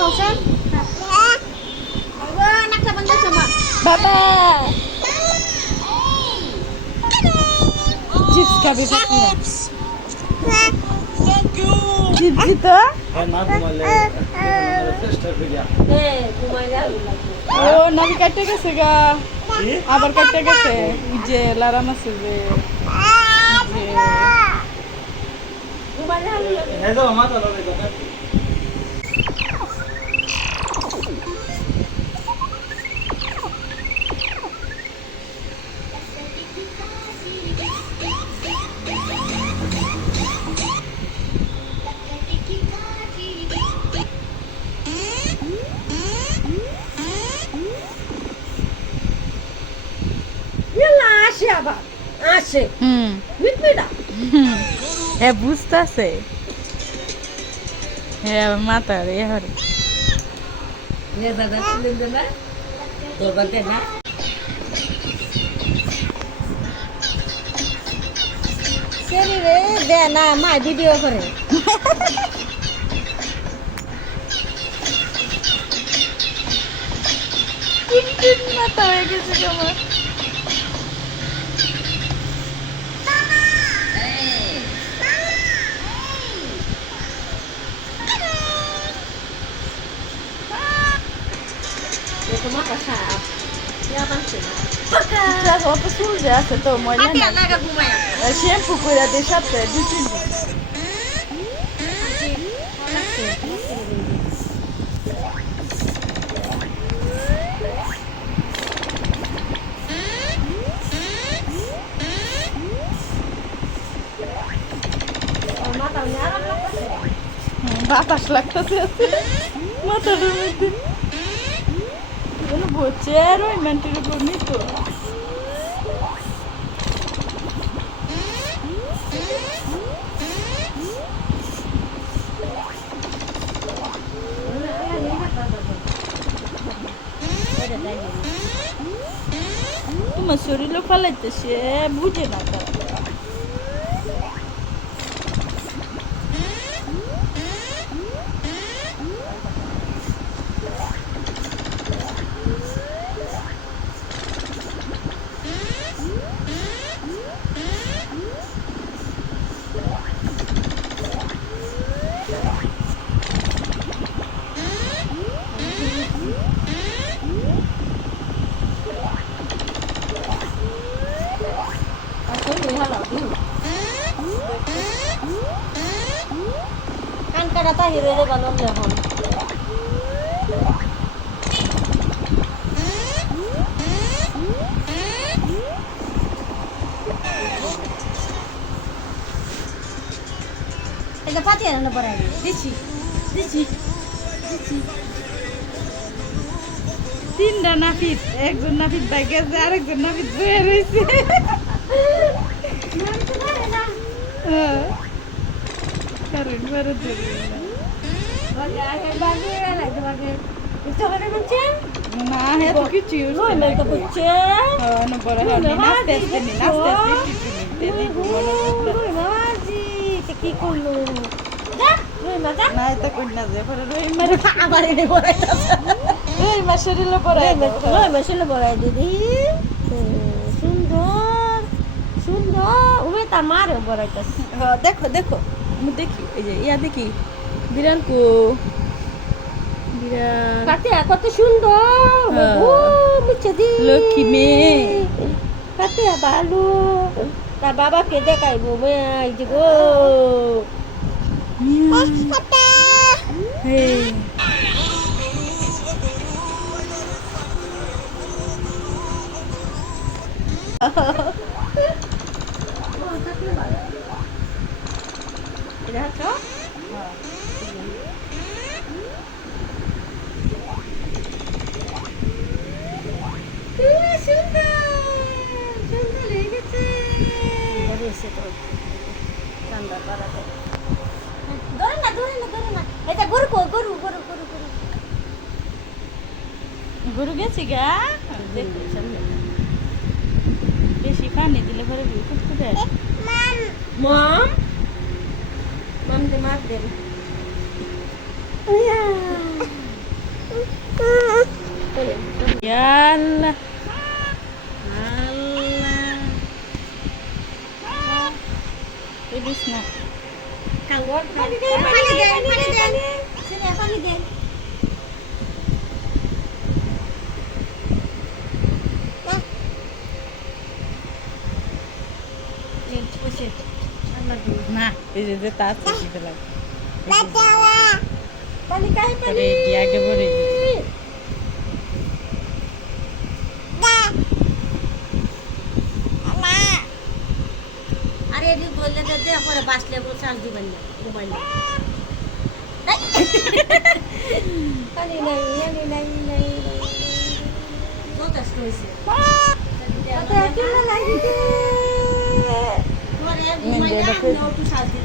mausan. Anak sa banda sama. বাবা chips খাবি বাবা চিপস দিতো না ঘুমালে চেষ্টা করিয়া ও নাবি কাটতে গেছে গা আবার কাটতে গেছে ওই যে লারা মাছে যে হ্যাঁ তো মাথা ধরে কথা Ashe apa? Ashe. Bitbida. হ্যাঁ বুঝতেছে হ্যাঁ মাথা রে হরে Ya dadah sudah na. Tuh bantai na. Seri re, deh na, ma video kore. Tin মাথা হয়ে গেছে আমার Itu mah kasar. Ya pasti. অত চুল যে আছে তো ময়লা Hati না anak aku maya. শ্যাম্পু করে দে সপ্তাহে 2-3 দিন Mata nyarap lah pasti. বাতাস লাগতেছে মাথাটার মধ্যে কোনো বলছে আর ওই মেন্টের উপর নিত তোমার শরীরও ফালাইতেছে বুঝে না তারা Kan kada ta hire re balon le hon. Eta pati ana borai. Dici. Dici. Dici. তিনটা নাফিত একজন নাফিত বাইকে আছে আরেকজন নাফিত বয়ে রয়েছে কারণ বারো Bagi akhir bagi lah itu bagi. Itu kan kucing. না হ্যাঁ তো কিছু ইউজ Loh, mereka kucing. না বড় হয় নাচতে আসতে নাচতে Loh, maji. Teki kulu. Dah, loh mata. না এটা কই না যে পরে রই মারে Abar ini borai. রই মা শরীরে পরে Loh, masih le borai didi. Sundor. Sundor. Umi tamar borai tas. হ্যাঁ দেখো দেখো আমি দেখি এই যে ইয়া দেখি বিড়াল কো বিড়াল Kati aku tuh sundor. Oh, mencedi. Lakshmi মেয়ে Kati ya balu. Ta baba kede kai bu me jigo. Kata. Hey. Udah cok? Sundar. Sundar লেগেছে। Sundar পারাতে। ধরে না, ধরে না, ধরে না। এটা গরু কো, গরু, গরু, গরু, গরু। গরু গেছি গা দেখো সামনে বেশি পানি দিলে পরে বিকুট করে Mom? Mom de maaf deh. Oh ya. ইয়াল্লা দিস না কাঙ্গর পানি দেন ছেলে পানি দেন না এই যে তা আছে দিতে লাগে পানি খাই পরে এটি আগে ভরে দিবি। আরে এদি বললে দে পরে বাসলে চাল দিবেন না মোবাইল পানি নাই কত কষ্ট হয়েছে তোমার এক ঘুমাইলে একটু শান্তি